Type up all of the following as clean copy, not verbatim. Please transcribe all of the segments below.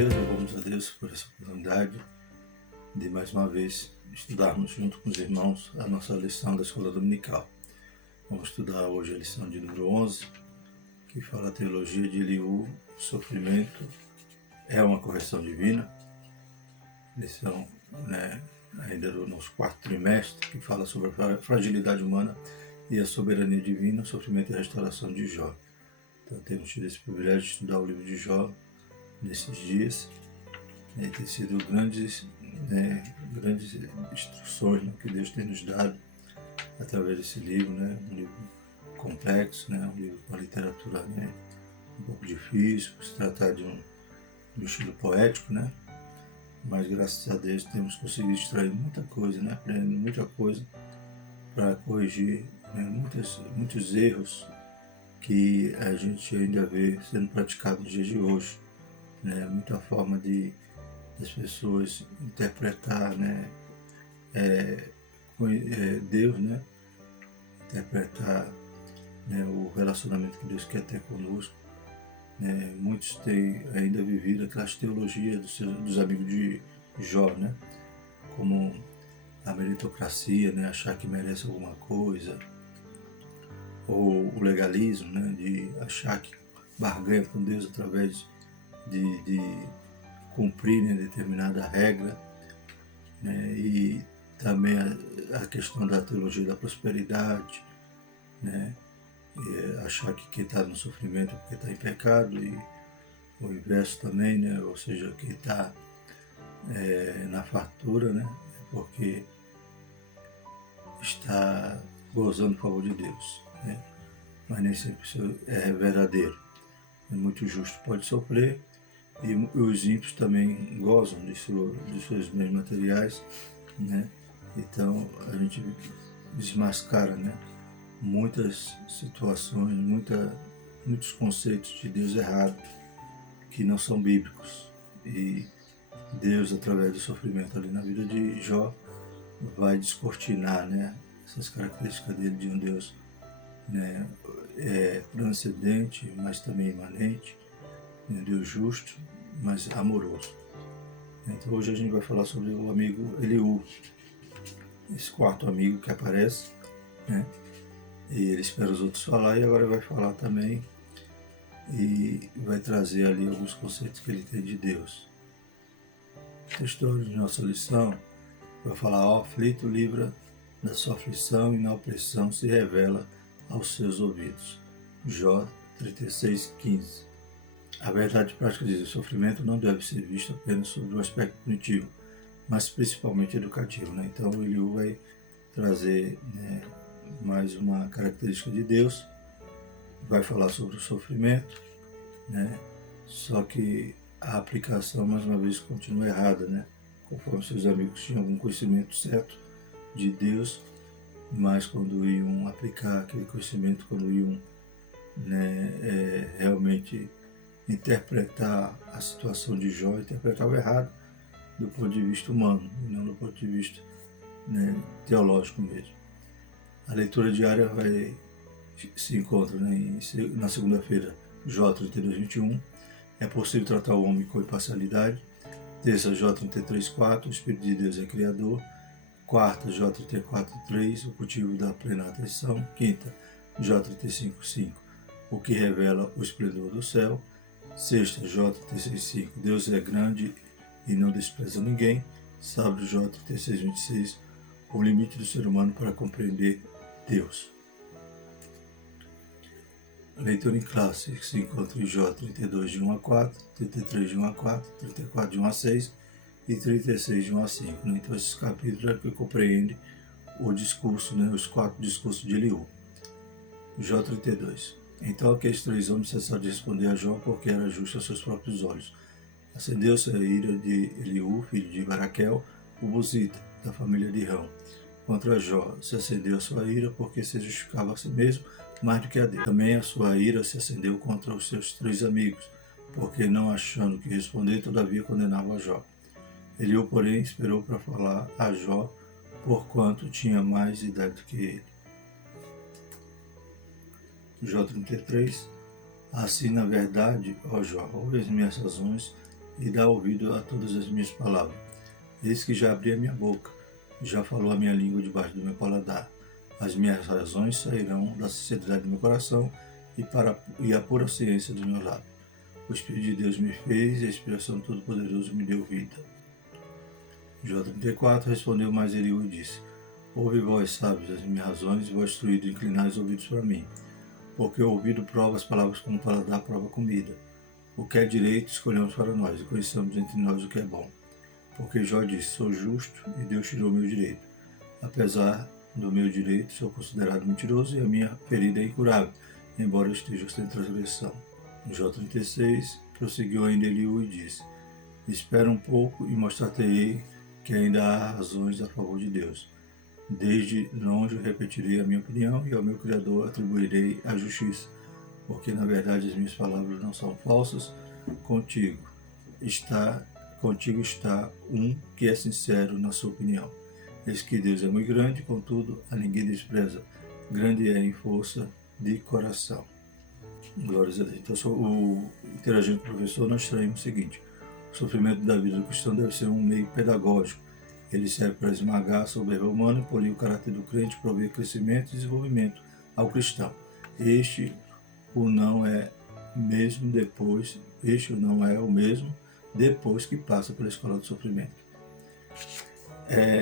Deus, louvamos a Deus por essa oportunidade de mais uma vez estudarmos junto com os irmãos a nossa lição da Escola Dominical. Vamos estudar hoje a lição de número 11, que fala a teologia de Eliú, o sofrimento é uma correção divina. Lição, ainda do nosso quarto trimestre, que fala sobre a fragilidade humana e a soberania divina, o sofrimento e a restauração de Jó. Então temos tido esse privilégio de estudar o livro de Jó nesses dias. Tem sido grandes instruções que Deus tem nos dado através desse livro, um livro complexo, um livro com a literatura um pouco difícil, se tratar de um estilo poético, mas graças a Deus temos conseguido extrair muita coisa, aprendendo muita coisa para corrigir muitos erros que a gente ainda vê sendo praticado nos dias de hoje. Muita forma das pessoas interpretar Deus, interpretar o relacionamento que Deus quer ter conosco. Muitos têm ainda vivido aquelas teologias dos amigos de Jó, como a meritocracia, achar que merece alguma coisa, ou o legalismo, de achar que barganha com Deus através de cumprir determinada regra, e também a questão da teologia da prosperidade, e achar que quem está no sofrimento é porque está em pecado, e o inverso também, ou seja, quem está na fartura, é porque está gozando o favor de Deus, mas nem sempre isso é verdadeiro. Muito justo pode sofrer, e os ímpios também gozam de seus bens materiais, Então a gente desmascara, muitas situações, muitos conceitos de Deus errados que não são bíblicos. E Deus, através do sofrimento ali na vida de Jó, vai descortinar, essas características dele de um Deus transcendente, mas também imanente, um Deus justo, mas amoroso. Então hoje a gente vai falar sobre o amigo Eliú, esse quarto amigo que aparece, e ele espera os outros falar, e agora vai falar também, e vai trazer ali alguns conceitos que ele tem de Deus. O texto de nossa lição vai falar: ó aflito, livra da sua aflição, e na opressão se revela aos seus ouvidos. Jó 36:15. A verdade prática diz: o sofrimento não deve ser visto apenas sob o aspecto punitivo, mas principalmente educativo. Então o Eliú vai trazer mais uma característica de Deus, vai falar sobre o sofrimento, só que a aplicação, mais uma vez, continua errada, conforme seus amigos tinham algum conhecimento certo de Deus, mas quando iam aplicar aquele conhecimento, quando iam realmente interpretar a situação de Jó, interpretava errado do ponto de vista humano, e não do ponto de vista teológico mesmo. A leitura diária se encontra na segunda-feira, Jó 32:21, é possível tratar o homem com imparcialidade. Terça, Jó 33:4, o Espírito de Deus é Criador. Quarta, Jó 34:3, o cultivo da plena atenção. Quinta, Jó 35:5, o que revela o esplendor do céu. Sexta, Jó 36:5, Deus é grande e não despreza ninguém. Sábado, Jó 36:26, o limite do ser humano para compreender Deus. A leitura em classe se encontra em Jó 32:1-4, 33:1-4, 34:1-6 e 36:1-5. Então esses capítulos é que compreende o discurso, os 4 discursos de Eliú. Jó 32. Então aqueles 3 homens cessaram de responder a Jó, porque era justo aos seus próprios olhos. Acendeu-se a ira de Eliú, filho de Baraquel, o buzita, da família de Rão. Contra Jó se acendeu a sua ira, porque se justificava a si mesmo mais do que a Deus. Também a sua ira se acendeu contra os seus 3 amigos, porque não achando que responder, todavia condenava a Jó. Eliú, porém, esperou para falar a Jó, porquanto tinha mais idade do que ele. Jó 33. Assim, na verdade, ó Jó, ouve as minhas razões e dá ouvido a todas as minhas palavras. Eis que já abri a minha boca, já falou a minha língua debaixo do meu paladar. As minhas razões sairão da sinceridade do meu coração e a pura ciência do meu lábio. O Espírito de Deus me fez e a inspiração do Todo-Poderoso me deu vida. Jó 34 respondeu mais Eliú e disse: Ouve vós, sábios, as minhas razões, e vós, instruído, inclinai os ouvidos para mim. Porque o ouvido prova as palavras como o paladar prova a comida. O que é direito escolhemos para nós, e conheçamos entre nós o que é bom. Porque Jó disse: Sou justo, e Deus tirou o meu direito. Apesar do meu direito, sou considerado mentiroso, e a minha ferida é incurável, embora eu esteja sem transgressão. Jó 36 prosseguiu ainda Eliú e disse: Espera um pouco e mostrar-te-ei que ainda há razões a favor de Deus. Desde longe repetirei a minha opinião e ao meu Criador atribuirei a justiça, porque na verdade as minhas palavras não são falsas. Contigo está um que é sincero na sua opinião. Eis que Deus é muito grande, contudo a ninguém despreza. Grande é em força de coração. Glórias a Deus. Então, interagindo com o professor, nós traímos o seguinte: o sofrimento da vida do cristão deve ser um meio pedagógico. Ele serve para esmagar a soberba humana, polir o caráter do crente, prover crescimento e desenvolvimento ao cristão. Este o não é o mesmo depois que passa pela escola do sofrimento.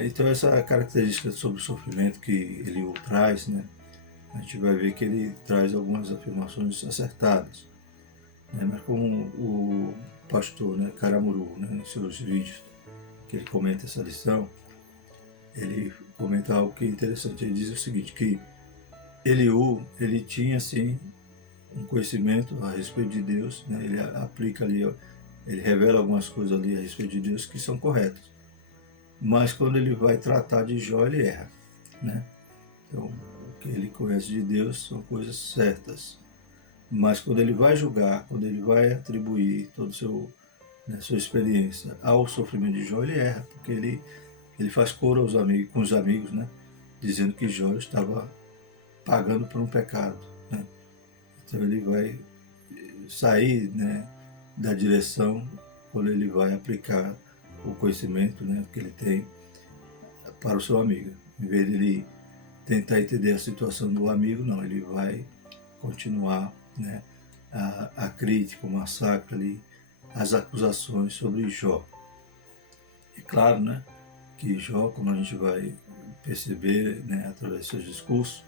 Então essa característica sobre o sofrimento que ele traz, né, a gente vai ver que ele traz algumas afirmações acertadas, né, mas como o pastor, né, Caramuru, né, em seus vídeos, que ele comenta essa lição, ele comenta algo que é interessante. Ele diz o seguinte, que Eliú, ele tinha sim um conhecimento a respeito de Deus, né, ele aplica ali, ele revela algumas coisas ali a respeito de Deus que são corretas, mas quando ele vai tratar de Jó, ele erra, né? Então, o que ele conhece de Deus são coisas certas, mas quando ele vai julgar, quando ele vai atribuir toda a sua experiência ao sofrimento de Jó, ele erra, porque ele faz coro com os amigos, né, dizendo que Jó estava pagando por um pecado, né? Então ele vai sair, né, da direção quando ele vai aplicar o conhecimento, né, que ele tem para o seu amigo. Em vez de ele tentar entender a situação do amigo, não, ele vai continuar, né, a crítica, o massacre ali, as acusações sobre Jó. É claro, né, que Jó, como a gente vai perceber, né, através dos seus discursos,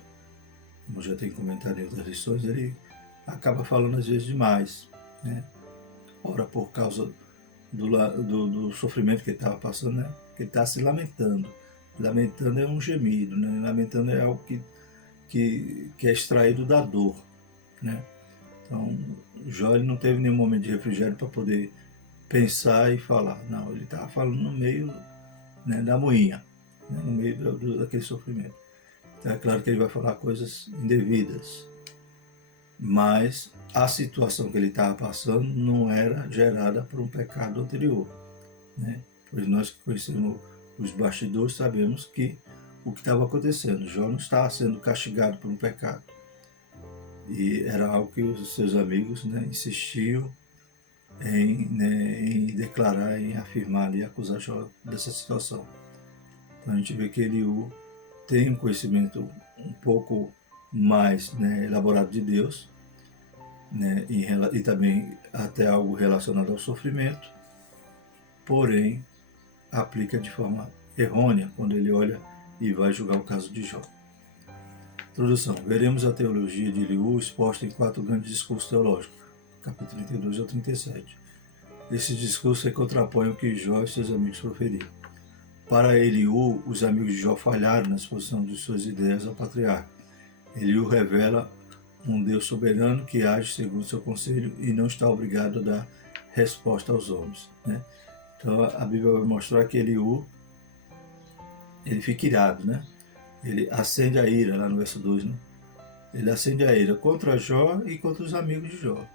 como já tem comentado em outras lições, ele acaba falando às vezes demais, né? Ora por causa do sofrimento que ele estava passando, né? Que ele está se lamentando. Lamentando é um gemido, né? Lamentando é algo que é extraído da dor, né? Então, Jó não teve nenhum momento de refrigério para poder pensar e falar. Não, ele estava falando no meio, né, da moinha, né? No meio daquele sofrimento. Então, é claro que ele vai falar coisas indevidas, mas a situação que ele estava passando não era gerada por um pecado anterior, né? Pois nós que conhecemos os bastidores sabemos que o que estava acontecendo, Jó não estava sendo castigado por um pecado, e era algo que os seus amigos, né, insistiam em declarar, em afirmar e acusar Jó dessa situação. Então a gente vê que Eliú tem um conhecimento um pouco mais, né, elaborado de Deus, né, e também até algo relacionado ao sofrimento, porém aplica de forma errônea quando ele olha e vai julgar o caso de Jó. Introdução. Veremos a teologia de Eliú exposta em 4 grandes discursos teológicos, capítulo 32 ao 37. Esses discursos se contrapõem o que Jó e seus amigos proferiram. Para Eliú, os amigos de Jó falharam na exposição de suas ideias ao patriarca. Eliú revela um Deus soberano que age segundo seu conselho e não está obrigado a dar resposta aos homens, né? Então a Bíblia vai mostrar que Eliú, ele fica irado, né? Ele acende a ira, lá no verso 2, né? Ele acende a ira contra Jó e contra os amigos de Jó.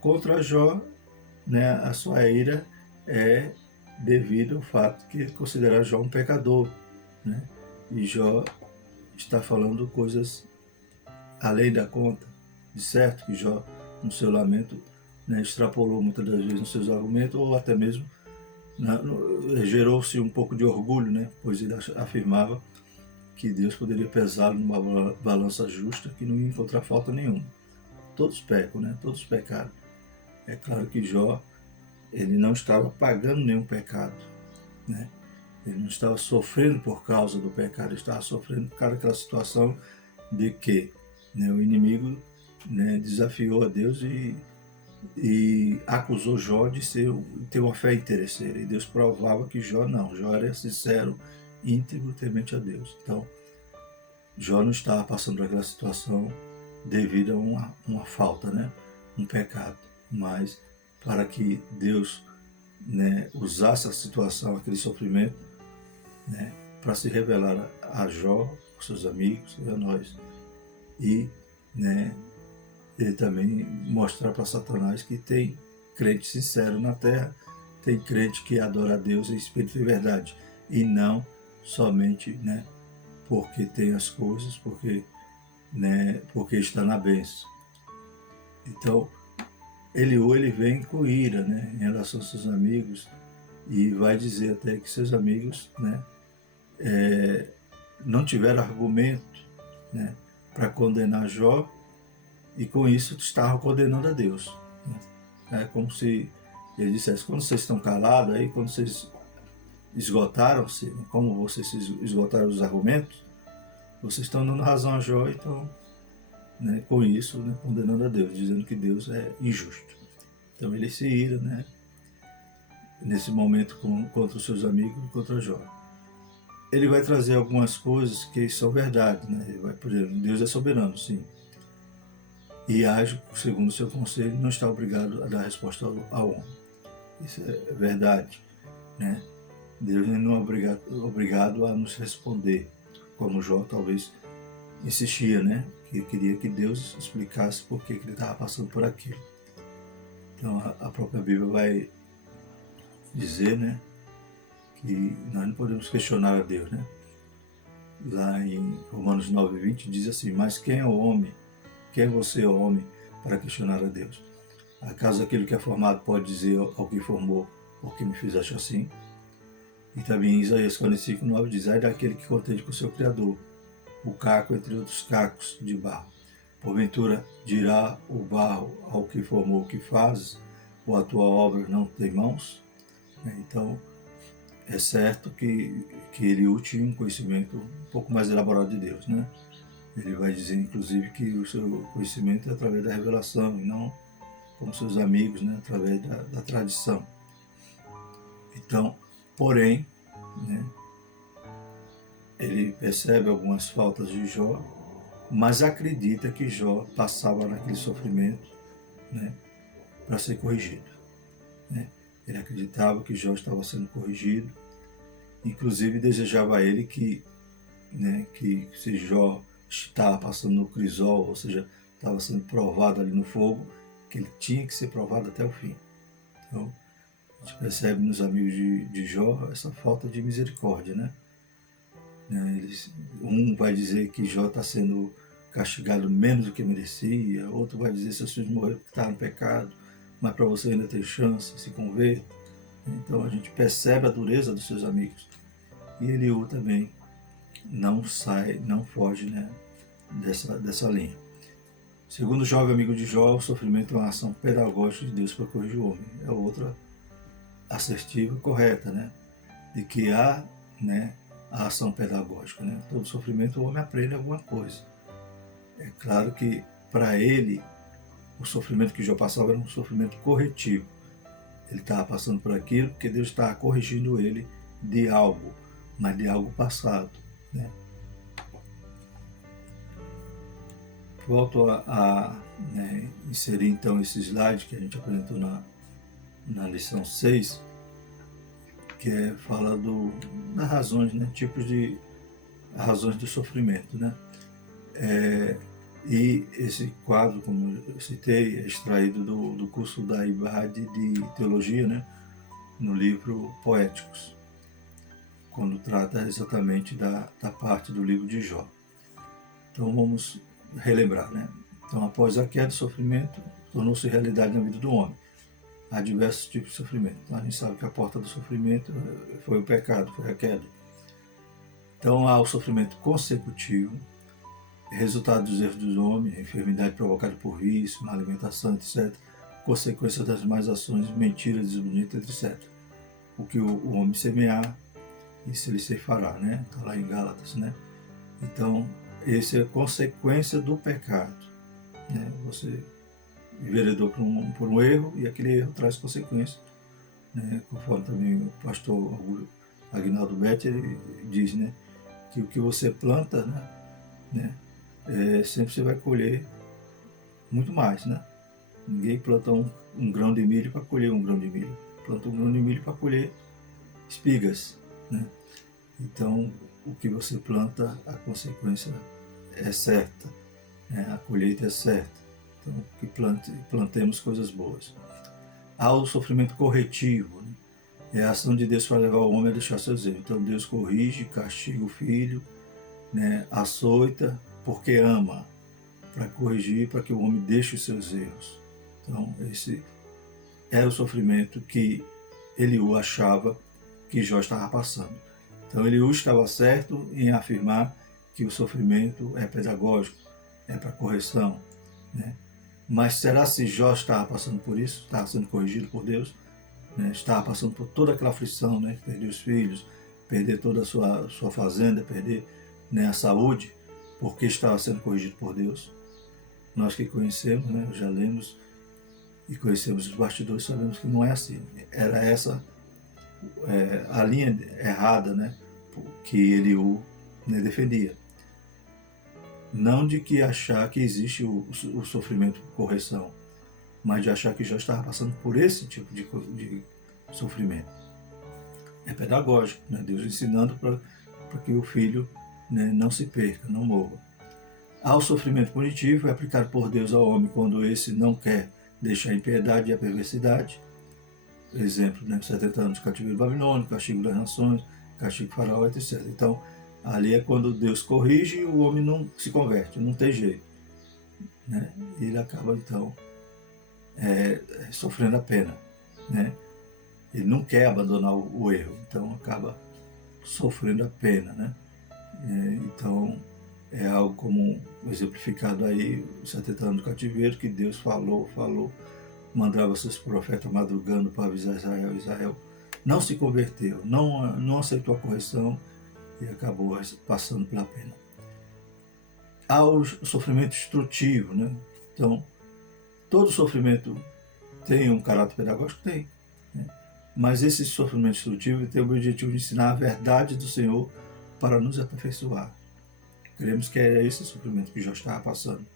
Contra Jó, né, a sua ira é devido ao fato que ele considera Jó um pecador, né? E Jó está falando coisas além da conta. De certo que Jó, no seu lamento, né, extrapolou muitas das vezes nos seus argumentos, ou até mesmo gerou-se um pouco de orgulho, né, pois ele afirmava que Deus poderia pesá-lo numa balança justa, que não ia encontrar falta nenhuma. Todos pecam, né? Todos pecaram. É claro que Jó, ele não estava pagando nenhum pecado, né? Ele não estava sofrendo por causa do pecado, ele estava sofrendo por causa daquela situação de que, né, o inimigo, né, desafiou a Deus e acusou Jó de ter uma fé interesseira. E Deus provava que Jó não. Jó era sincero, íntegro, temente a Deus. Então, Jó não estava passando por aquela situação devido a uma falta, né? Um pecado. Mas para que Deus, né, usasse a situação, aquele sofrimento, né, para se revelar a Jó, aos seus amigos e a nós. E, né, ele também mostrar para Satanás que tem crente sincero na terra, tem crente que adora a Deus em espírito e verdade, e não somente, né, porque tem as coisas, porque está na bênção. Então, ele vem com ira, né, em relação aos seus amigos, e vai dizer até que seus amigos, né, não tiveram argumento, né, para condenar Jó, e com isso estavam condenando a Deus. É como se ele dissesse: quando vocês estão calados, aí quando vocês esgotaram-se, como vocês esgotaram os argumentos, vocês estão dando razão a Jó, então, né, com isso, né, condenando a Deus, dizendo que Deus é injusto. Então ele se ira, né, nesse momento contra os seus amigos e contra Jó. Ele vai trazer algumas coisas que são verdade, né? Ele vai, por exemplo, Deus é soberano, sim, e age segundo o seu conselho, não está obrigado a dar resposta ao homem. Isso é verdade, né? Deus não é obrigado a nos responder, como Jó talvez insistia, né? Que queria que Deus explicasse por que ele estava passando por aquilo. Então a própria Bíblia vai dizer, né, que nós não podemos questionar a Deus, né? Lá em Romanos 9:20 diz assim: mas quem é o homem? Quem é você, ó homem, para questionar a Deus? Acaso aquele que é formado pode dizer ao que formou: por que me fizeste assim? E também em Isaías 45:9 diz: ai daquele que contende com o seu Criador, o caco entre outros cacos de barro. Porventura dirá o barro ao que formou: o que fazes, ou a tua obra não tem mãos? Então, é certo que Eliú tinha um conhecimento um pouco mais elaborado de Deus, né? Ele vai dizer, inclusive, que o seu conhecimento é através da revelação e não como seus amigos, né? Através da tradição. Então, porém, né, ele percebe algumas faltas de Jó, mas acredita que Jó passava naquele sofrimento, né, para ser corrigido, né? Ele acreditava que Jó estava sendo corrigido, inclusive desejava ele que, né, que se Jó estava passando no crisol, ou seja, estava sendo provado ali no fogo, que ele tinha que ser provado até o fim. Então, a gente percebe nos amigos de Jó essa falta de misericórdia, né? Um vai dizer que Jó está sendo castigado menos do que merecia, outro vai dizer que seus filhos morreram porque estavam no pecado, mas para você ainda tem chance, se converter. Então a gente percebe a dureza dos seus amigos. E Eliú também não foge, né, dessa linha. Segundo o jovem amigo de Jó, o sofrimento é uma ação pedagógica de Deus para corrigir o homem. É outra assertiva correta, né? De que há, né, a ação pedagógica, né? Todo sofrimento o homem aprende alguma coisa. É claro que para ele o sofrimento que Jó passava era um sofrimento corretivo. Ele estava passando por aquilo porque Deus estava corrigindo ele de algo, mas de algo passado, né? Volto a inserir então esse slide que a gente apresentou na lição 6, que fala das razões, né? Tipos de razões do sofrimento, né? E esse quadro, como eu citei, é extraído do curso da IBAD de Teologia, né? No livro Poéticos, quando trata exatamente da parte do livro de Jó. Então vamos relembrar, né? Então, após a queda, o sofrimento, tornou-se realidade na vida do homem. Há diversos tipos de sofrimento. Então, a gente sabe que a porta do sofrimento foi o pecado, foi a queda. Então há o sofrimento consecutivo, resultado dos erros dos homens, enfermidade provocada por vício, má alimentação, etc., consequência das más ações, mentiras, desbonitas, etc. O que o homem semear, isso ele ceifará, né? Está lá em Gálatas, né? Então, essa é a consequência do pecado, né? Você enveredou por um erro e aquele erro traz consequências, né? Conforme também o pastor Aguinaldo Betti diz, né? Que o que você planta, né? Sempre você vai colher muito mais, né? Ninguém planta um grão de milho para colher um grão de milho. Planta um grão de milho para colher espigas, né? Então, o que você planta, a consequência é certa, né? A colheita é certa. Então, que plantemos coisas boas. Há o sofrimento corretivo, né? É a ação de Deus para levar o homem a deixar seus erros. Então, Deus corrige, castiga o filho, né? Açoita, porque ama, para corrigir, para que o homem deixe os seus erros. Então, esse era o sofrimento que Eliú achava que Jó estava passando. Então, Eliú estava certo em afirmar que o sofrimento é pedagógico, é para correção, né? Mas será se Jó estava passando por isso? Estava sendo corrigido por Deus? Né? Estava passando por toda aquela aflição, né? Perder os filhos, perder toda a sua fazenda, perder, né, a saúde, porque estava sendo corrigido por Deus? Nós que conhecemos, né, já lemos e conhecemos os bastidores, sabemos que não é assim. Era essa a linha errada, né, que Eliú, né, defendia. Não de que achar que existe o sofrimento por correção, mas de achar que já estava passando por esse tipo de sofrimento. É pedagógico, né? Deus ensinando para que o filho, né, não se perca, não morra. Há o sofrimento punitivo, é aplicado por Deus ao homem quando esse não quer deixar a impiedade e a perversidade. Exemplo, né, 70 anos de cativeiro babilônico, castigo das nações, castigo de faraó, etc. Então, ali é quando Deus corrige e o homem não se converte, não tem jeito, né? Ele acaba, então, sofrendo a pena, né? Ele não quer abandonar o erro, então acaba sofrendo a pena, né? Então, é algo como exemplificado aí, os 70 anos do cativeiro, que Deus falou, mandava seus profetas madrugando para avisar Israel não se converteu, não aceitou a correção e acabou passando pela pena. Há o sofrimento instrutivo, né? Então, todo sofrimento tem um caráter pedagógico? Tem, né? Mas esse sofrimento instrutivo tem o objetivo de ensinar a verdade do Senhor para nos aperfeiçoar. Queremos que é esse sofrimento que Jó estava passando,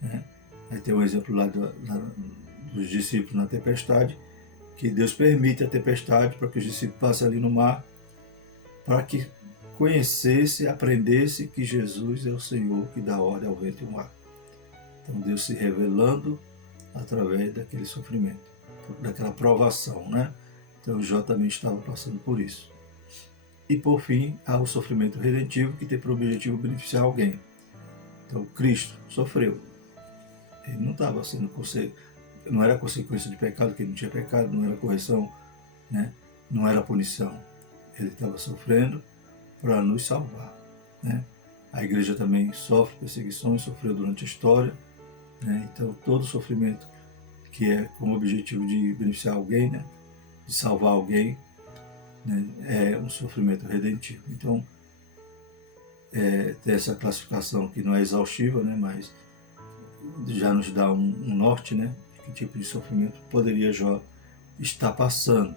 né? Aí tem um exemplo lá dos discípulos na tempestade, que Deus permite a tempestade para que os discípulos passem ali no mar, para que conhecesse, aprendesse que Jesus é o Senhor que dá ordem ao vento e ao mar. Então Deus se revelando através daquele sofrimento, daquela provação, né? Então Jó também estava passando por isso. E por fim, há o sofrimento redentivo, que tem por objetivo beneficiar alguém. Então Cristo sofreu. Ele não estava sendo não era consequência de pecado, que ele não tinha pecado, não era correção, né? Não era punição. Ele estava sofrendo para nos salvar, né? A igreja também sofre perseguições, sofreu durante a história, né? Então todo sofrimento que é como objetivo de beneficiar alguém, né? De salvar alguém, né? É um sofrimento redentivo. Então tem essa classificação que não é exaustiva, né? Mas já nos dá um norte, né? Que tipo de sofrimento poderia Jó estar passando.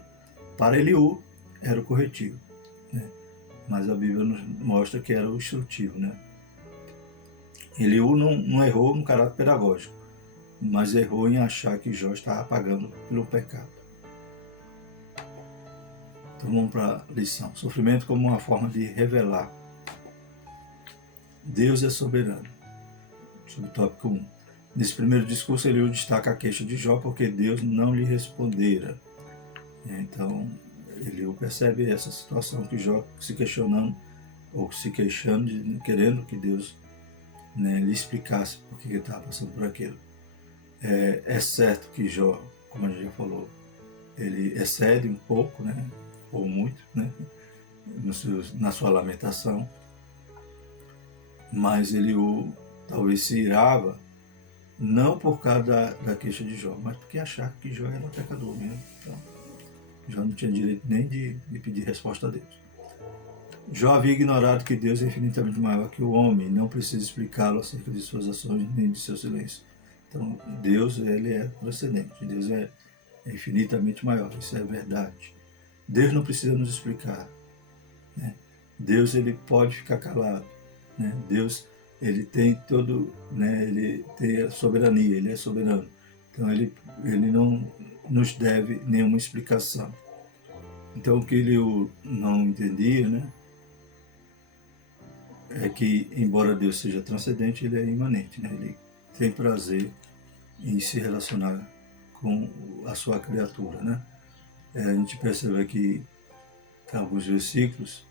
Para Eliú era o corretivo, né? Mas a Bíblia nos mostra que era o instrutivo, né? Eliú não errou no caráter pedagógico, mas errou em achar que Jó estava pagando pelo pecado. Então vamos para a lição. Sofrimento como uma forma de revelar. Deus é soberano. Sobre o tópico 1. Nesse primeiro discurso, Eliú destaca a queixa de Jó porque Deus não lhe respondera. Então, Eliú percebe essa situação que Jó se questionando, ou se queixando, querendo que Deus, né, lhe explicasse por que ele estava passando por aquilo. É certo que Jó, como a gente já falou, ele excede um pouco, né, ou muito, né, na sua lamentação, mas Eliú talvez se irava, não por causa da queixa de Jó, mas porque achava que Jó era um pecador mesmo. Então, Jó não tinha direito nem de pedir resposta a Deus. Jó havia ignorado que Deus é infinitamente maior que o homem, não precisa explicá-lo acerca de suas ações nem de seu silêncio. Então, Deus, ele é transcendente, Deus é infinitamente maior, isso é verdade. Deus não precisa nos explicar, né? Deus, ele pode ficar calado, né? Deus, ele tem todo, né? Ele tem a soberania, ele é soberano. Então, ele não nos deve nenhuma explicação. Então, o que ele não entendia, né, é que, embora Deus seja transcendente, ele é imanente, né? Ele tem prazer em se relacionar com a sua criatura, né? A gente percebe aqui alguns versículos,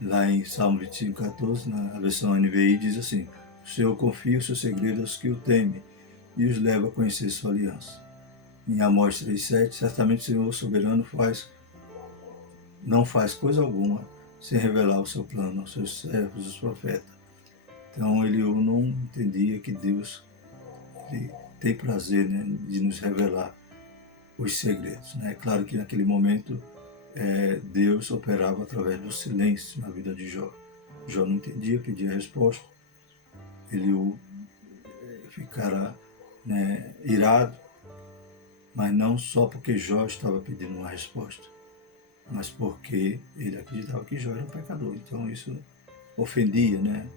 lá em Salmo 25:14, na versão NVI, diz assim: o Senhor confia os seus segredos aos que o temem e os leva a conhecer sua aliança. Em Amós 3:7, certamente o Senhor soberano não faz coisa alguma sem revelar o seu plano aos seus servos, os profetas. Então ele não entendia que Deus tem prazer, né, de nos revelar os segredos, né? É claro que naquele momento Deus operava através do silêncio na vida de Jó. Jó não entendia, pedia resposta. Ele ficara, né, irado, mas não só porque Jó estava pedindo uma resposta, mas porque ele acreditava que Jó era um pecador. Então isso ofendia, né,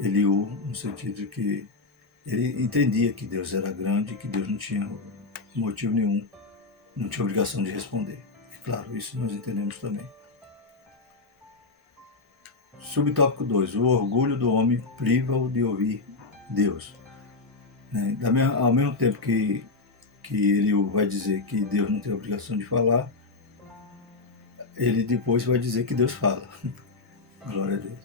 Eliú, no sentido de que ele entendia que Deus era grande, que Deus não tinha motivo nenhum, não tinha obrigação de responder. É claro, isso nós entendemos também. Subtópico 2. O orgulho do homem priva-o de ouvir Deus. Né? Ao mesmo tempo que ele vai dizer que Deus não tem obrigação de falar, ele depois vai dizer que Deus fala. Glória a Deus.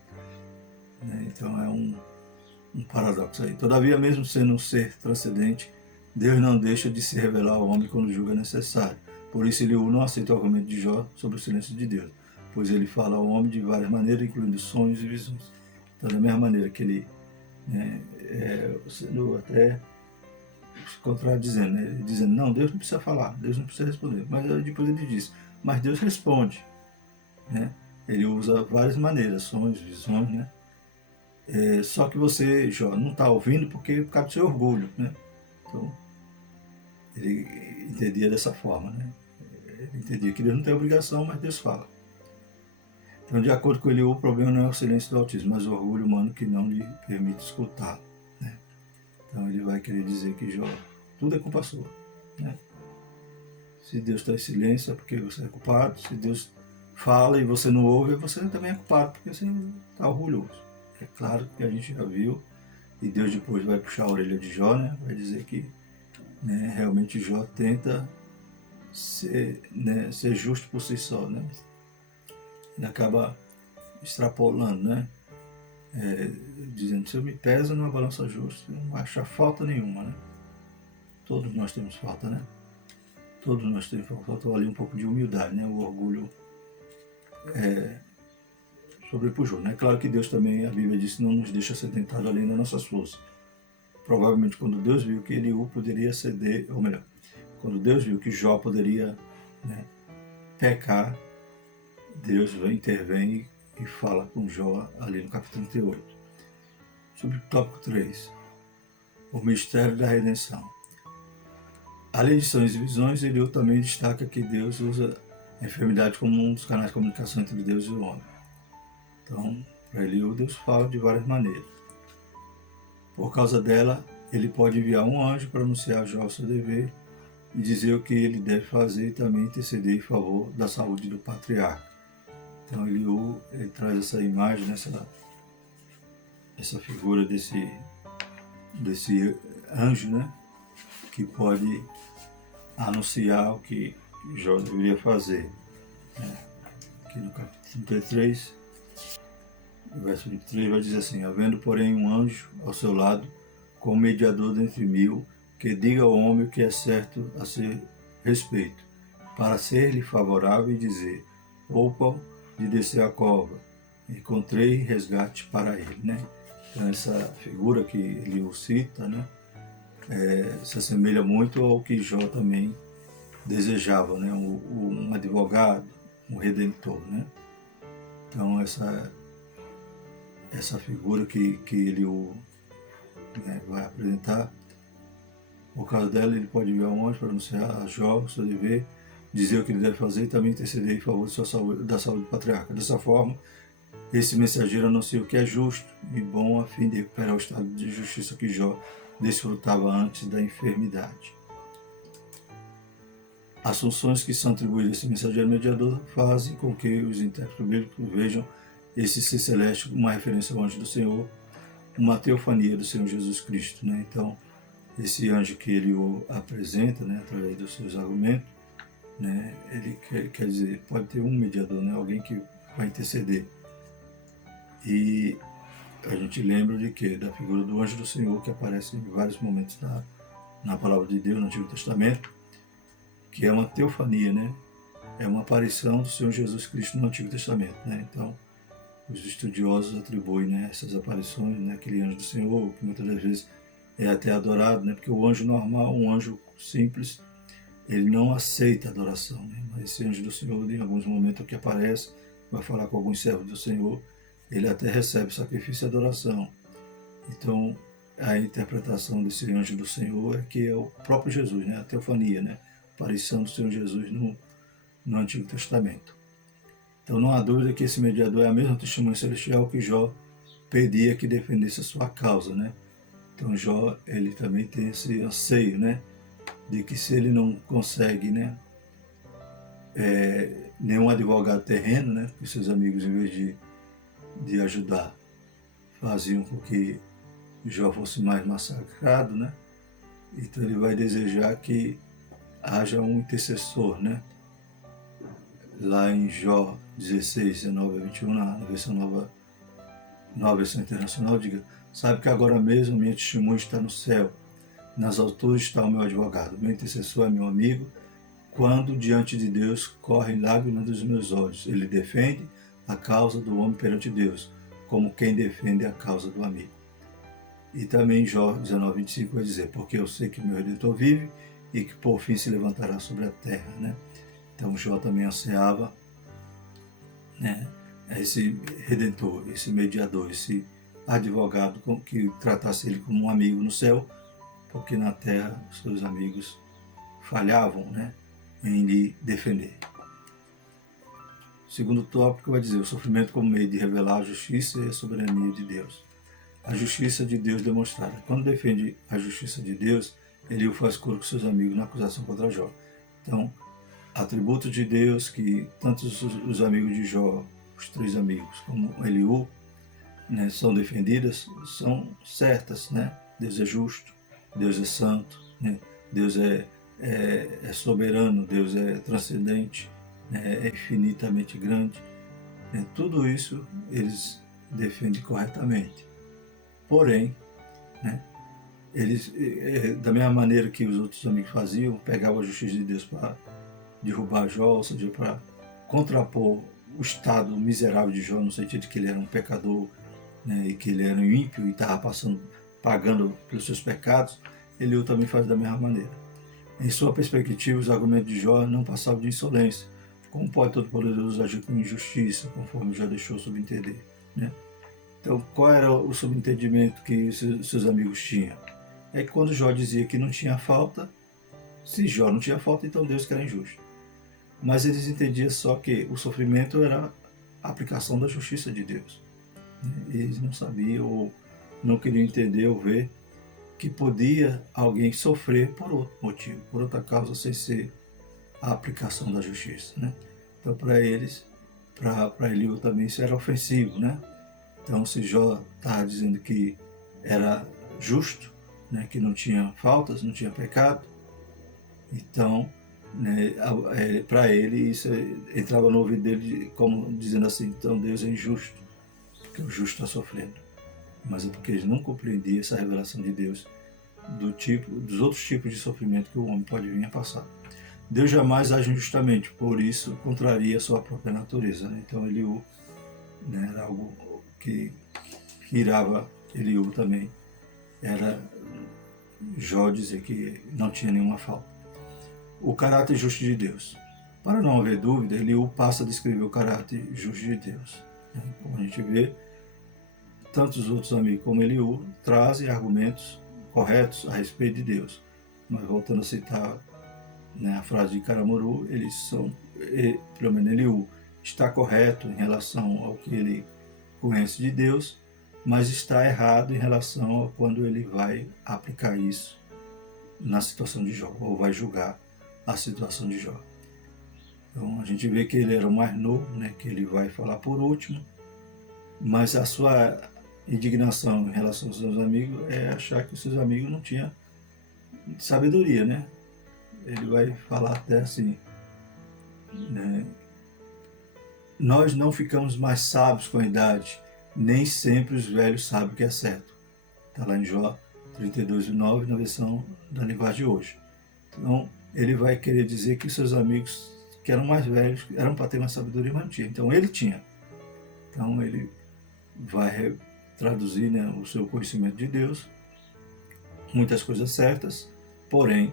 Né? Então é um paradoxo aí. Todavia, mesmo sendo um ser transcendente, Deus não deixa de se revelar ao homem quando julga necessário. Por isso ele não aceita o argumento de Jó sobre o silêncio de Deus, pois ele fala ao homem de várias maneiras, incluindo sonhos e visões. Então, da mesma maneira que ele, né, sendo até se contradizendo, né, ele dizendo, não, Deus não precisa falar, Deus não precisa responder. Mas depois ele diz, mas Deus responde. Né? Ele usa várias maneiras, sonhos, visões, né? Só que você, Jó, não está ouvindo por causa do seu orgulho, né? Então, ele entendia dessa forma, né? Ele entendia que Deus não tem obrigação, mas Deus fala. Então, de acordo com ele, o problema não é o silêncio do autismo, mas o orgulho humano que não lhe permite escutá-lo, né? Então, ele vai querer dizer que Jó, tudo é culpa sua, né? Se Deus está em silêncio é porque você é culpado, se Deus fala e você não ouve, você também é culpado, porque você está orgulhoso. É claro que a gente já viu, e Deus depois vai puxar a orelha de Jó, né? Vai dizer que, né, realmente Jó tenta ser justo por si só, né? Ele acaba extrapolando, né? Dizendo, se eu me peso numa balança justa, eu não acho falta nenhuma, né? Todos nós temos falta, né? Todos nós temos falta. Faltou ali um pouco de humildade, né? O orgulho sobrepujou, né? Claro que Deus também, a Bíblia diz, não nos deixa ser tentado além das nossas forças. Provavelmente quando Deus viu que Eliú poderia ceder, ou melhor, quando Deus viu que Jó poderia, né, pecar, Deus intervém e fala com Jó ali no capítulo 38. Subtópico 3. O mistério da redenção. Além de sonhos e visões, Eliú também destaca que Deus usa a enfermidade como um dos canais de comunicação entre Deus e o homem. Então, para Eliú, Deus fala de várias maneiras. Por causa dela, ele pode enviar um anjo para anunciar a Jó o seu dever e dizer o que ele deve fazer e também interceder em favor da saúde do patriarca. Então Eliú, ele traz essa imagem, essa figura desse anjo, né, que pode anunciar o que Jó deveria fazer. Aqui no capítulo 33, o verso 23 vai dizer assim: havendo, porém, um anjo ao seu lado, como mediador dentre mil, que diga ao homem o que é certo a seu respeito, para ser-lhe favorável e dizer: poupa de descer a cova, encontrei resgate para ele, né? Então essa figura que ele o cita, né, se assemelha muito ao que Jó também desejava, né, um advogado, um redentor, né? Então essa figura que ele vai apresentar, por causa dela ele pode enviar um anjo para anunciar a Jó o seu dever, dizer o que ele deve fazer e também interceder em favor da saúde do patriarca. Dessa forma, esse mensageiro anuncia o que é justo e bom a fim de recuperar o estado de justiça que Jó desfrutava antes da enfermidade. As funções que são atribuídas a esse mensageiro mediador fazem com que os intérpretes bíblicos vejam esse ser celeste como uma referência ao anjo do Senhor, uma teofania do Senhor Jesus Cristo, né? Então, esse anjo que ele o apresenta, né, através dos seus argumentos, né, ele quer dizer, pode ter um mediador, né, alguém que vai interceder. E a gente lembra de quê? Da figura do anjo do Senhor, que aparece em vários momentos na palavra de Deus, no Antigo Testamento, que é uma teofania, né? É uma aparição do Senhor Jesus Cristo no Antigo Testamento, né? Então, os estudiosos atribuem, né, essas aparições, né, aquele anjo do Senhor, que muitas das vezes é até adorado, né? Porque o anjo normal, um anjo simples, ele não aceita adoração, né? Mas esse anjo do Senhor, em alguns momentos que aparece, vai falar com alguns servos do Senhor, ele até recebe sacrifício e adoração. Então, a interpretação desse anjo do Senhor é que é o próprio Jesus, né? A teofania, né? A aparição do Senhor Jesus no Antigo Testamento. Então, não há dúvida que esse mediador é a mesma testemunha celestial que Jó pedia que defendesse a sua causa, né? Então, Jó, ele também tem esse anseio, né? De que se ele não consegue, né? Nenhum advogado terreno, né? Que seus amigos, em vez de ajudar, faziam com que Jó fosse mais massacrado, né? Então ele vai desejar que haja um intercessor, né? Lá em Jó 16, 19 a 21, na versão nova versão internacional, diga: sabe que agora mesmo minha testemunha está no céu, nas alturas está o meu advogado, meu intercessor é meu amigo, quando diante de Deus correm lágrimas dos meus olhos, ele defende a causa do homem perante Deus, como quem defende a causa do amigo. E também Jó 19, 25 vai dizer: porque eu sei que meu Redentor vive e que por fim se levantará sobre a terra, né? Então Jó também ansiava, né, esse Redentor, esse mediador, esse advogado que tratasse ele como um amigo no céu, porque na terra os seus amigos falhavam, né, em lhe defender. O segundo tópico vai dizer: o sofrimento como meio de revelar a justiça e a soberania de Deus. A justiça de Deus demonstrada. Quando defende a justiça de Deus, ele o faz coro com seus amigos na acusação contra Jó. Então, atributos de Deus que tanto os amigos de Jó, os três amigos, como Eliú, né, são defendidas, são certas, né? Deus é justo, Deus é santo, né? Deus é soberano, Deus é transcendente, né? É infinitamente grande. Né? Tudo isso eles defendem corretamente. Porém, né, eles, da mesma maneira que os outros amigos faziam, pegavam a justiça de Deus para derrubar Jó, ou seja, para contrapor o estado miserável de Jó, no sentido de que ele era um pecador, né, e que ele era um ímpio e estava pagando pelos seus pecados, ele também faz da mesma maneira. Em sua perspectiva, os argumentos de Jó não passavam de insolência. Como pode Todo-Poderoso agir com injustiça, conforme já deixou subentender, né? Então, qual era o subentendimento que seus amigos tinham? É que quando Jó dizia que não tinha falta, se Jó não tinha falta, então Deus que era injusto. Mas eles entendiam só que o sofrimento era a aplicação da justiça de Deus. Eles não sabiam ou não queriam entender ou ver que podia alguém sofrer por outro motivo, por outra causa, sem ser a aplicação da justiça, né? Então, para eles, para Eliú também isso era ofensivo, né? Então, se Jó estava dizendo que era justo, né, que não tinha faltas, não tinha pecado, então, né, para ele isso entrava no ouvido dele como dizendo assim: então Deus é injusto, porque o justo está sofrendo, mas é porque ele não compreendia essa revelação de Deus dos outros tipos de sofrimento que o homem pode vir a passar. Deus jamais age injustamente, por isso contraria a sua própria natureza. Né? Então Eliú, né, era algo que irava Eliú também. Era Jó dizer que não tinha nenhuma falta. O caráter justo de Deus. Para não haver dúvida, Eliú passa a descrever o caráter justo de Deus. Né? Como a gente vê, tantos outros amigos como Eliú trazem argumentos corretos a respeito de Deus. Mas voltando a citar, né, a frase de Karamuru, pelo menos Eliú, está correto em relação ao que ele conhece de Deus, mas está errado em relação a quando ele vai aplicar isso na situação de Jó, ou vai julgar a situação de Jó. Então a gente vê que ele era o mais novo, né, que ele vai falar por último, mas a sua indignação em relação aos seus amigos é achar que os seus amigos não tinham sabedoria, né? Ele vai falar até assim, né? Nós não ficamos mais sábios com a idade, nem sempre os velhos sabem o que é certo. Está lá em Jó 32:9, na versão da linguagem de hoje. Então, ele vai querer dizer que os seus amigos, que eram mais velhos, eram para ter mais sabedoria, mas não tinha. Então, ele tinha. Então, ele vai traduzir, né, o seu conhecimento de Deus, muitas coisas certas, porém,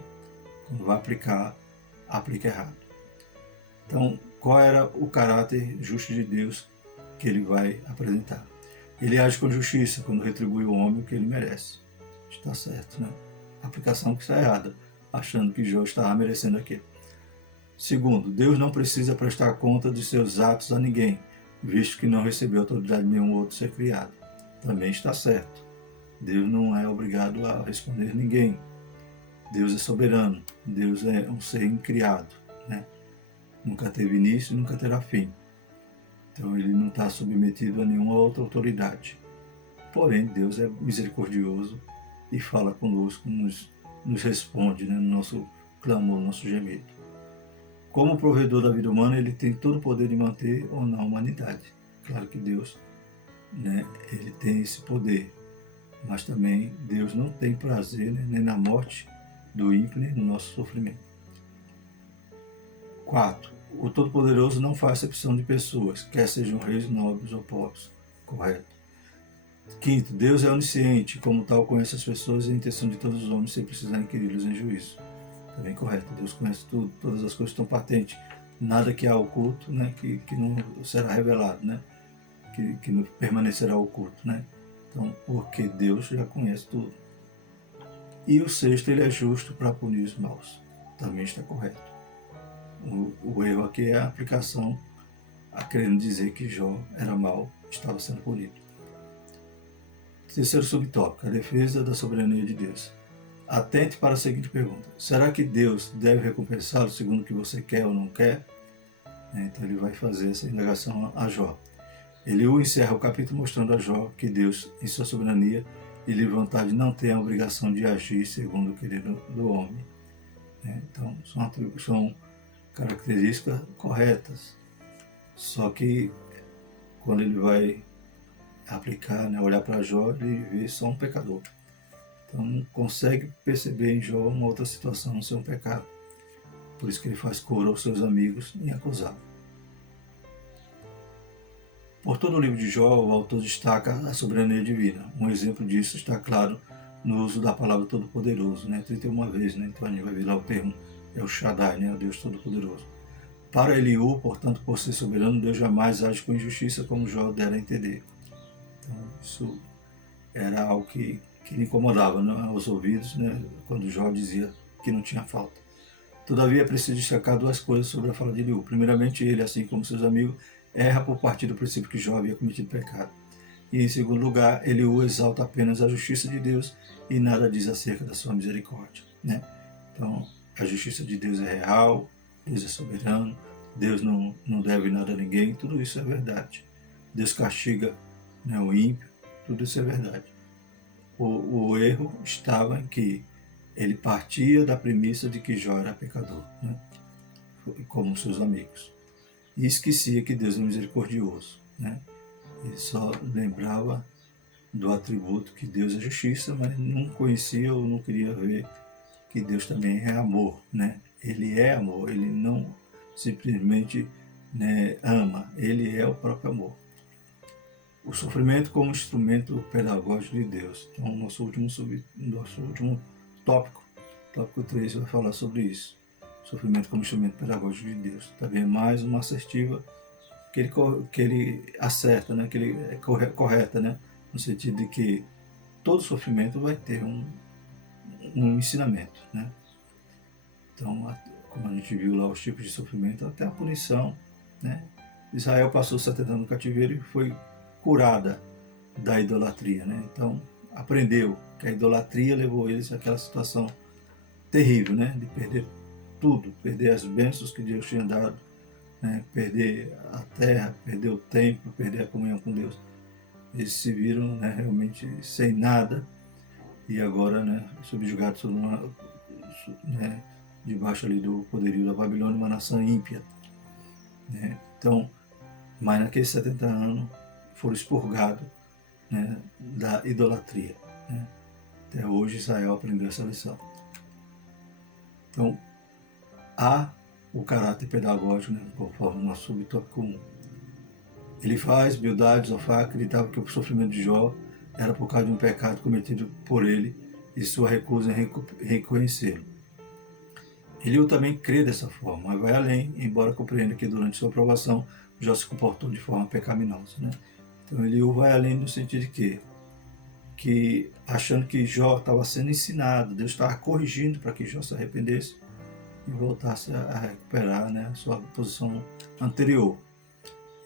quando vai aplica errado. Então, qual era o caráter justo de Deus que ele vai apresentar? Ele age com justiça quando retribui o homem o que ele merece. Está certo, né? A aplicação que está errada, achando que Jó estava merecendo aquilo. Segundo, Deus não precisa prestar conta de seus atos a ninguém, visto que não recebeu autoridade de nenhum outro ser criado. Também está certo. Deus não é obrigado a responder a ninguém. Deus é soberano. Deus é um ser incriado, né? Nunca teve início e nunca terá fim. Então ele não está submetido a nenhuma outra autoridade. Porém, Deus é misericordioso e fala conosco, nos responde, né, no nosso clamor, no nosso gemido. Como provedor da vida humana, ele tem todo o poder de manter ou não a humanidade. Claro que Deus, né, ele tem esse poder, mas também Deus não tem prazer, né, nem na morte do ímpio, nem no nosso sofrimento. 4. O Todo-Poderoso não faz acepção de pessoas, quer sejam reis, nobres ou pobres. Correto. 5. Deus é onisciente, como tal conhece as pessoas e a intenção de todos os homens sem precisar inquiri-los em juízo. Também correto. Deus conhece tudo, todas as coisas estão patentes. Nada que há oculto, né, que não será revelado, né, que não permanecerá oculto, né. Então, porque Deus já conhece tudo. E o 6, ele é justo para punir os maus. Também está correto. O erro aqui é a aplicação, querendo dizer que Jó era mau, estava sendo punido. Terceiro subtópico, a defesa da soberania de Deus. Atente para a seguinte pergunta: será que Deus deve recompensá-lo segundo o que você quer ou não quer? Então ele vai fazer essa indagação a Jó. Eliú encerra o capítulo mostrando a Jó que Deus, em sua soberania e livre vontade, não tem a obrigação de agir segundo o querer do homem. Então são características corretas. Só que quando ele vai aplicar, né, olhar para Jó, ele vê só um pecador. Então não consegue perceber em Jó uma outra situação, não ser um pecado. Por isso que ele faz coro aos seus amigos em acusá-lo. Por todo o livro de Jó, o autor destaca a soberania divina. Um exemplo disso está claro no uso da palavra Todo-Poderoso, né? 31 vezes, né? Então a gente vai ver lá o termo El Shaddai, né? O Deus Todo-Poderoso. Para Eliú, portanto, por ser soberano, Deus jamais age com injustiça, como Jó dera a entender. Então isso era algo que lhe incomodava, né, aos ouvidos, né, quando Jó dizia que não tinha falta. Todavia é preciso destacar duas coisas sobre a fala de Eliú. Primeiramente, ele, assim como seus amigos, erra por partir do princípio que Jó havia cometido pecado. E em segundo lugar, Eliú exalta apenas a justiça de Deus e nada diz acerca da sua misericórdia, né? Então, a justiça de Deus é real, Deus é soberano, Deus não deve nada a ninguém, tudo isso é verdade. Deus castiga, né, o ímpio, tudo isso é verdade. O erro estava em que ele partia da premissa de que Jó era pecador, né, como seus amigos. E esquecia que Deus é misericordioso, né? Ele só lembrava do atributo que Deus é justiça, mas não conhecia ou não queria ver que Deus também é amor, né? Ele é amor, ele não simplesmente, né, ama, ele é o próprio amor. O sofrimento como instrumento pedagógico de Deus. Então, nosso último tópico, tópico 3, vai falar sobre isso. Sofrimento como instrumento pedagógico de Deus. Também é mais uma assertiva que ele acerta, né? Que ele é correta, né? No sentido de que todo sofrimento vai ter um ensinamento, né? Então, como a gente viu lá os tipos de sofrimento, até a punição, né? Israel passou 70 anos no cativeiro e foi curada da idolatria, né? Então, aprendeu que a idolatria levou eles àquela situação terrível, né? De perder tudo, perder as bênçãos que Deus tinha dado, né? Perder a terra, perder o templo, perder a comunhão com Deus. Eles se viram, né, realmente sem nada e agora, né, subjugados por né, debaixo ali do poderio da Babilônia, uma nação ímpia, né? Então, mas naqueles 70 anos foram expurgados, né, da idolatria, né? Até hoje Israel aprendeu essa lição. Então, há o caráter pedagógico, né, conforme o nosso subtópico 1. Ele faz, Bildade, Zofar, acreditava que o sofrimento de Jó era por causa de um pecado cometido por ele e sua recusa em reconhecê-lo. Eliú também crê dessa forma, mas vai além, embora compreenda que durante sua aprovação Jó se comportou de forma pecaminosa, né? Então Eliú vai além no sentido de que achando que Jó estava sendo ensinado, Deus estava corrigindo para que Jó se arrependesse e voltasse a recuperar, né, a sua posição anterior.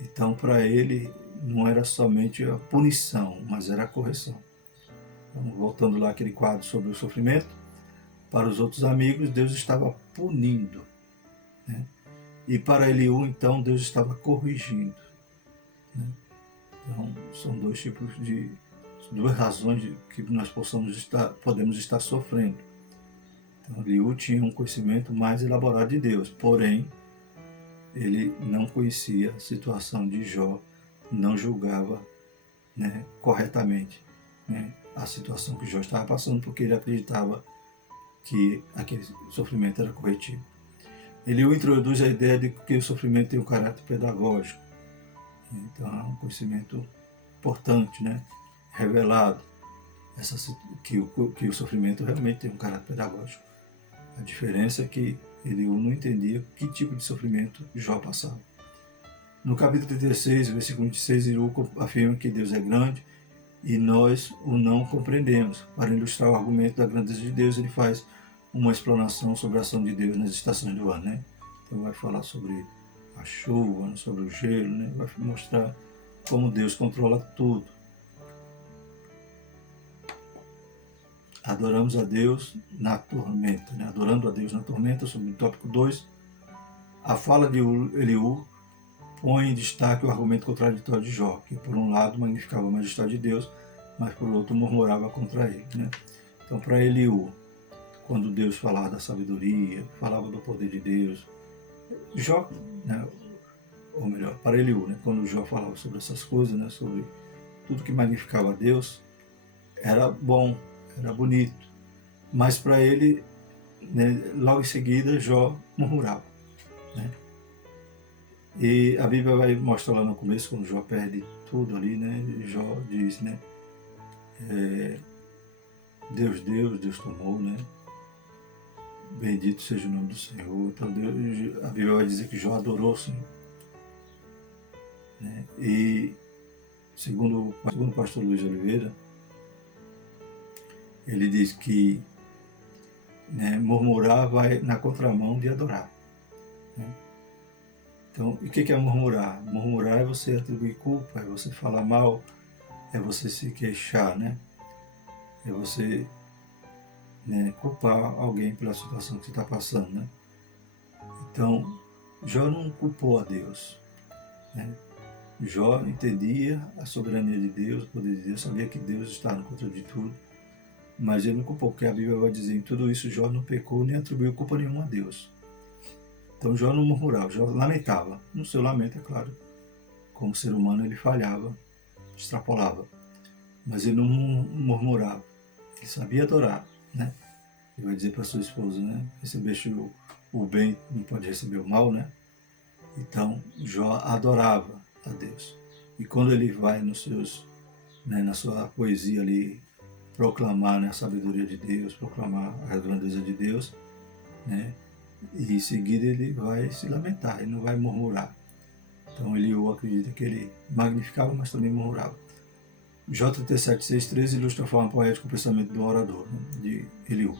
Então, para ele, não era somente a punição, mas era a correção. Então, voltando lá aquele quadro sobre o sofrimento, para os outros amigos, Deus estava punindo, né? E para Eliú, então, Deus estava corrigindo, né? Então, são duas razões de que nós podemos estar sofrendo. Então, Eliú tinha um conhecimento mais elaborado de Deus, porém, ele não conhecia a situação de Jó, não julgava, né, corretamente, né, a situação que Jó estava passando, porque ele acreditava que aquele sofrimento era corretivo. Ele introduz a ideia de que o sofrimento tem um caráter pedagógico. Então é um conhecimento importante, né, revelado, que o sofrimento realmente tem um caráter pedagógico. A diferença é que ele não entendia que tipo de sofrimento Jó passava. No capítulo 36, versículo 26, Eliú afirma que Deus é grande e nós o não compreendemos. Para ilustrar o argumento da grandeza de Deus, ele faz uma explanação sobre a ação de Deus nas estações do ano, né? Então vai falar sobre a chuva, sobre o gelo, né? Vai mostrar como Deus controla tudo. Adoramos a Deus na tormenta, né? Adorando a Deus na tormenta, sobre o tópico 2. A fala de Eliú põe em destaque o argumento contraditório de Jó, que por um lado magnificava a majestade de Deus, mas por outro murmurava contra ele, né? Então, para Eliú, quando Deus falava da sabedoria, falava do poder de Deus, Jó, né, ou melhor, para Eliú, né, quando Jó falava sobre essas coisas, né, sobre tudo que magnificava a Deus, era bom, era bonito, mas para ele, né, logo em seguida, Jó murmurava, né? E a Bíblia vai mostrar lá no começo, quando Jó perde tudo ali, né, Jó diz, né, Deus deu, Deus tomou, né? Bendito seja o nome do Senhor. Então a Bíblia vai dizer que Jó adorou o Senhor, né? E segundo o pastor Luiz Oliveira, ele diz que, né, murmurar vai na contramão de adorar, né? Então, e o que é murmurar? Murmurar é você atribuir culpa, é você falar mal, é você se queixar, né? É você, né, culpar alguém pela situação que você está passando, né? Então, Jó não culpou a Deus, né? Jó entendia a soberania de Deus, o poder de Deus, sabia que Deus está no controle de tudo, mas ele não culpou, porque a Bíblia vai dizer, em tudo isso Jó não pecou nem atribuiu culpa nenhuma a Deus. Então Jó não murmurava, Jó lamentava. No seu lamento, é claro, como ser humano ele falhava, extrapolava, mas ele não murmurava, ele sabia adorar, né? Ele vai dizer para sua esposa, né? Recebeste o bem, não pode receber o mal, né? Então, Jó adorava a Deus. E quando ele vai nos seus, né, na sua poesia ali, proclamar, né, a sabedoria de Deus, proclamar a grandeza de Deus, né? E em seguida ele vai se lamentar, ele não vai murmurar. Então Eliú acredita que ele magnificava, mas também murmurava. Jó 37:6-13 ilustra a forma poética o pensamento do orador, né, de Eliú.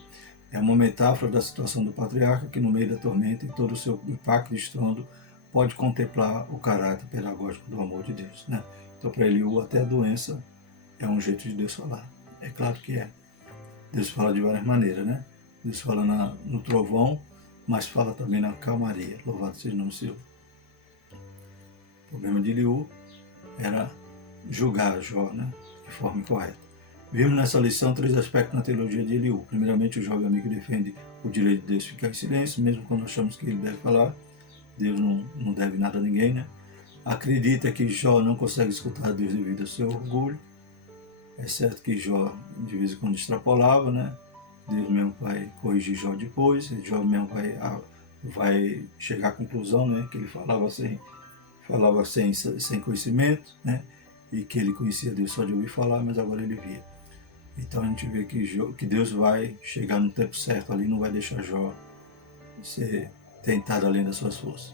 É uma metáfora da situação do patriarca que, no meio da tormenta e todo o seu impacto de estrondo, pode contemplar o caráter pedagógico do amor de Deus, né? Então, para Eliú, até a doença é um jeito de Deus falar. É claro que é. Deus fala de várias maneiras, né? Deus fala no trovão, mas fala também na calmaria. Louvado seja o nome do Senhor. O problema de Eliú era julgar Jó, né, de forma incorreta. Vimos nessa lição 3 aspectos na teologia de Eliú. Primeiramente, o jovem amigo defende o direito de Deus ficar em silêncio, mesmo quando achamos que ele deve falar. Deus não deve nada a ninguém, né? Acredita que Jó não consegue escutar Deus devido ao seu orgulho. É certo que Jó, de vez em quando, extrapolava, né? Deus mesmo vai corrigir Jó depois, Jó mesmo vai chegar à conclusão, né? Que ele falava sem conhecimento, né? E que ele conhecia Deus só de ouvir falar, mas agora ele via. Então a gente vê que Deus vai chegar no tempo certo ali, não vai deixar Jó ser tentado além das suas forças.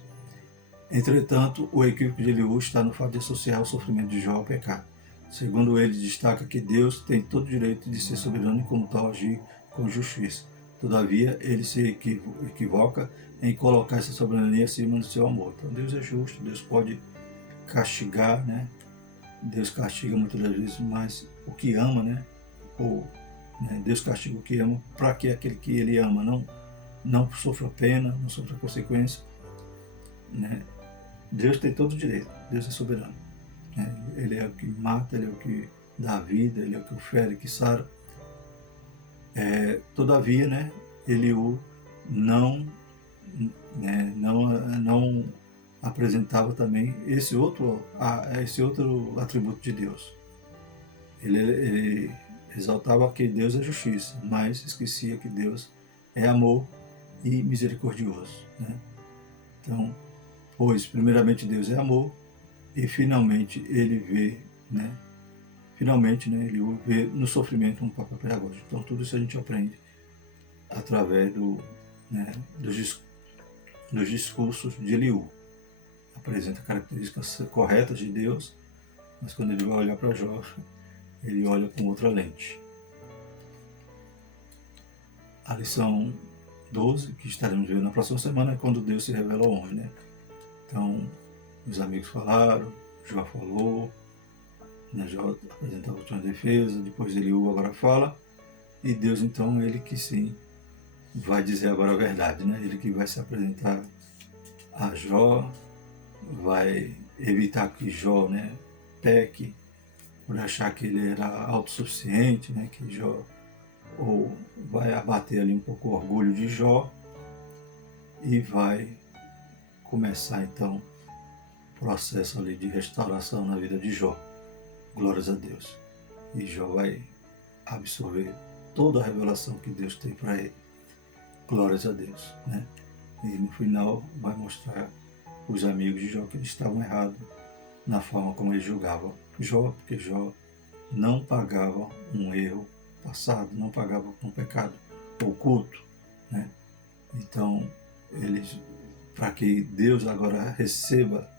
Entretanto, o equívoco de Eliú está no fato de associar o sofrimento de Jó ao pecado. Segundo ele, destaca que Deus tem todo o direito de ser soberano e, como tal, agir com justiça. Todavia, ele se equivoca em colocar essa soberania acima do seu amor. Então, Deus é justo, Deus pode castigar, né? Deus castiga muitas das vezes, mas o que ama, né? Deus castiga o que ama para que aquele que ele ama não sofra pena, não sofra consequência, né? Deus tem todo o direito, Deus é soberano. Ele é o que mata, ele é o que dá a vida, ele é o que ofere, que sara. Todavia, né, Eliú não apresentava também esse outro atributo de Deus. Ele exaltava que Deus é justiça, mas esquecia que Deus é amor e misericordioso, né? Então, pois primeiramente Deus é amor e finalmente ele vê, né? Ele vê no sofrimento um papel pedagógico. Então tudo isso a gente aprende através dos discursos de Eliú. Apresenta características corretas de Deus, mas quando ele vai olhar para Jó, ele olha com outra lente. A lição 12, que estaremos vendo na próxima semana, é quando Deus se revela ao homem, né? Então, os amigos falaram, Jó falou, né? Jó apresentou a última defesa, depois Eliú agora fala, e Deus então, ele que sim, vai dizer agora a verdade, né? Ele que vai se apresentar a Jó, vai evitar que Jó, né, peque, por achar que ele era autossuficiente, né, que Jó, ou vai abater ali um pouco o orgulho de Jó, e vai começar então o processo ali de restauração na vida de Jó. Glórias a Deus. E Jó vai absorver toda a revelação que Deus tem para ele. Glórias a Deus, né? E no final vai mostrar os amigos de Jó que eles estavam errados na forma como eles julgavam Jó, porque Jó não pagava um erro passado, não pagava um pecado oculto, né? Então, para que Deus agora receba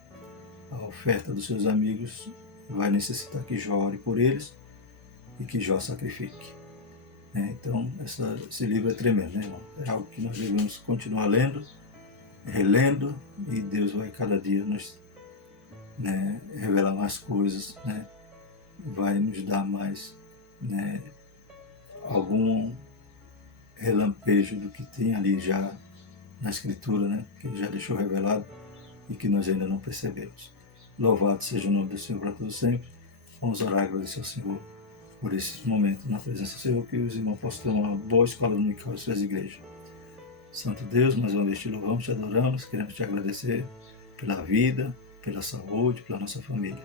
a oferta dos seus amigos, vai necessitar que Jó ore por eles e que Jó sacrifique. Então, esse livro é tremendo, né, irmão? É algo que nós devemos continuar lendo, relendo, e Deus vai cada dia nos revelar mais coisas, né? Vai nos dar mais algum relampejo do que tem ali já na Escritura, né? Que Ele já deixou revelado e que nós ainda não percebemos. Louvado seja o nome do Senhor para todos sempre. Vamos orar e agradecer ao Senhor por esse momento na presença do Senhor, que os irmãos possam ter uma boa escola dominical das suas igrejas. Santo Deus, mais uma vez te louvamos, te adoramos, queremos te agradecer pela vida, pela saúde, pela nossa família.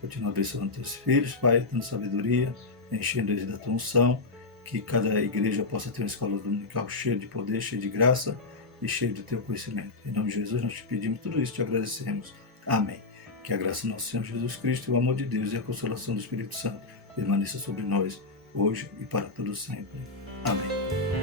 Continua abençoando teus filhos, Pai, dando sabedoria, enchendo eles da tua unção, que cada igreja possa ter uma escola dominical cheia de poder, cheia de graça e cheia do teu conhecimento. Em nome de Jesus nós te pedimos tudo isso, te agradecemos. Amém. Que a graça do nosso Senhor Jesus Cristo, o amor de Deus e a consolação do Espírito Santo permaneça sobre nós, hoje e para todo sempre. Amém.